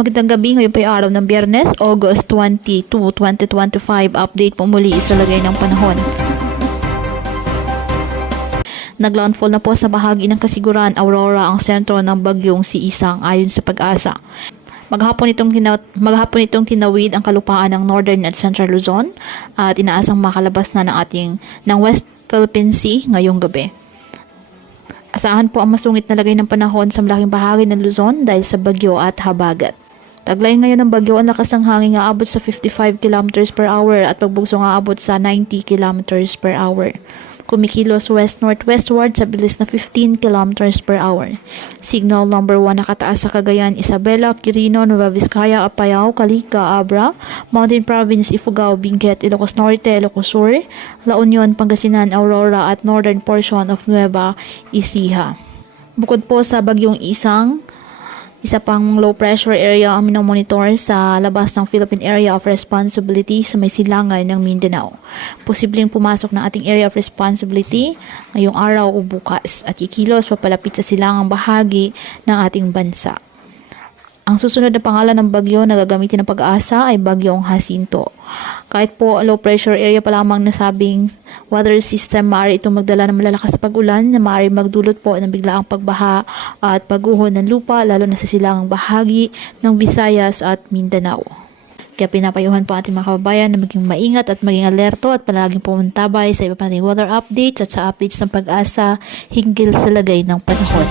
Magandang gabi, ngayon po ay araw ng Biyernes, August 22, 2025. Update po muli sa lagay ng panahon. Naglandfall na po sa bahagi ng Kasiguran, Aurora ang sentro ng bagyong si Isang ayon sa Pag-asa. Maghapon itong tinawid ang kalupaan ng Northern at Central Luzon at inaasang makalabas na ng West Philippine Sea ngayong gabi. Asahan po ang masungit na lagay ng panahon sa malaking bahagi ng Luzon dahil sa bagyo at habagat. Taglay ngayon ng bagyo, ang lakas ng hangin aabot sa 55 km per hour at pagbugso aabot sa 90 km per hour. Kumikilos west-northwestward sa bilis na 15 km per hour. Signal number 1 nakataas sa Cagayan, Isabela, Quirino, Nueva Vizcaya, Apayao, Calica, Abra, Mountain Province, Ifugao, Benguet, Ilocos Norte, Ilocos Sur, La Union, Pangasinan, Aurora at northern portion of Nueva Ecija. Bukod po sa bagyong Isang, isa pang low pressure area ang minomonitor sa labas ng Philippine Area of Responsibility sa may silangan ng Mindanao. Posibleng pumasok ng ating Area of Responsibility ngayong araw o bukas at kikilos papalapit sa silangang bahagi ng ating bansa. Ang susunod na pangalan ng bagyo na gagamitin ng Pag-asa ay bagyong Jacinto. Kahit po low pressure area pa lamang nasabing weather system, maaari itong magdala ng malalakas na pag-ulan na maaari magdulot po ng biglaang pagbaha at pagguho ng lupa lalo na sa silangang bahagi ng Visayas at Mindanao. Kaya pinapayuhan po ating mga kababayan na maging maingat at maging alerto at palaging pumuntabay sa iba pa nating weather updates at sa updates ng Pag-asa hinggil sa lagay ng panahon.